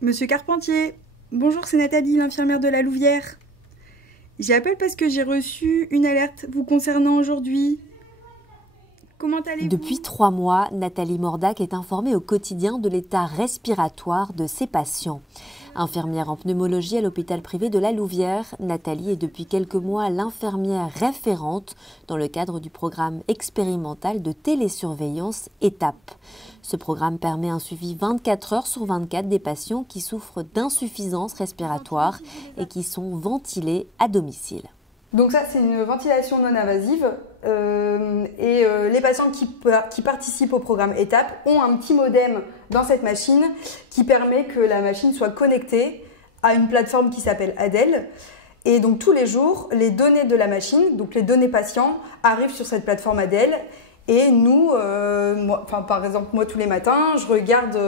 Monsieur Carpentier, bonjour, c'est Nathalie, l'infirmière de la Louvière. J'appelle parce que j'ai reçu une alerte vous concernant aujourd'hui. Comment allez-vous? Depuis 3 mois, Nathalie Mordac est informée au quotidien de l'état respiratoire de ses patients. Infirmière en pneumologie à l'hôpital privé de la Louvière, Nathalie est depuis quelques mois l'infirmière référente dans le cadre du programme expérimental de télésurveillance ETAP. Ce programme permet un suivi 24 heures sur 24 des patients qui souffrent d'insuffisance respiratoire et qui sont ventilés à domicile. Donc ça, c'est une ventilation non invasive les patients qui participent au programme ETAP ont un petit modem dans cette machine qui permet que la machine soit connectée à une plateforme qui s'appelle ADEL. Et donc tous les jours, les données de la machine, donc les données patients, arrivent sur cette plateforme ADEL. Et nous, par exemple, moi tous les matins, je regarde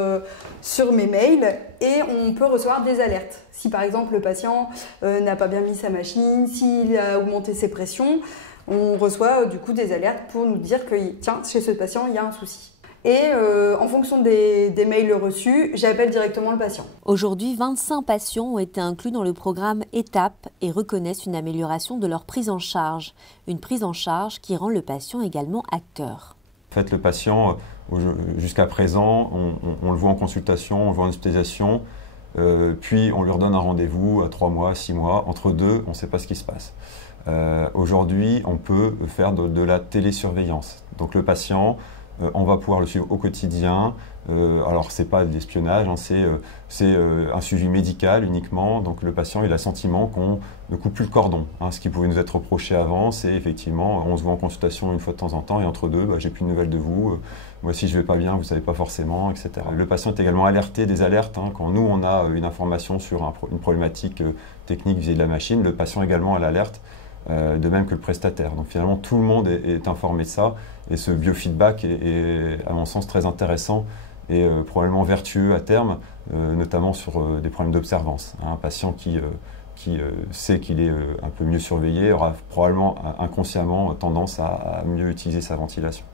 sur mes mails et on peut recevoir des alertes. Si par exemple le patient n'a pas bien mis sa machine, s'il a augmenté ses pressions, on reçoit du coup des alertes pour nous dire que tiens, chez ce patient, il y a un souci. Et en fonction des mails reçus, j'appelle directement le patient. Aujourd'hui, 25 patients ont été inclus dans le programme ETAP et reconnaissent une amélioration de leur prise en charge. Une prise en charge qui rend le patient également acteur. En fait, le patient, jusqu'à présent, on le voit en consultation, on le voit en hospitalisation, puis on lui redonne un rendez-vous à 3 mois, 6 mois. Entre deux, on ne sait pas ce qui se passe. Aujourd'hui, on peut faire de la télésurveillance. Donc le patient, on va pouvoir le suivre au quotidien. Alors, ce n'est pas de l'espionnage, hein, c'est un suivi médical uniquement. Donc, le patient, il a le sentiment qu'on ne coupe plus le cordon. Hein. Ce qui pouvait nous être reproché avant, c'est effectivement, on se voit en consultation une fois de temps en temps et entre deux, j'ai plus de nouvelles de vous. Moi, si je ne vais pas bien, vous ne savez pas forcément, etc. Le patient est également alerté des alertes. Hein. Quand nous, on a une information sur une problématique technique vis-à-vis de la machine, le patient également a l'alerte. De même que le prestataire. Donc finalement, tout le monde est informé de ça et ce biofeedback est à mon sens très intéressant et probablement vertueux à terme, notamment sur des problèmes d'observance. Un patient qui sait qu'il est un peu mieux surveillé aura probablement inconsciemment tendance à mieux utiliser sa ventilation.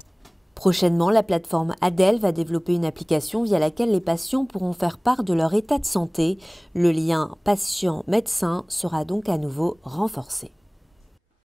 Prochainement, la plateforme ADEL va développer une application via laquelle les patients pourront faire part de leur état de santé. Le lien patient-médecin sera donc à nouveau renforcé.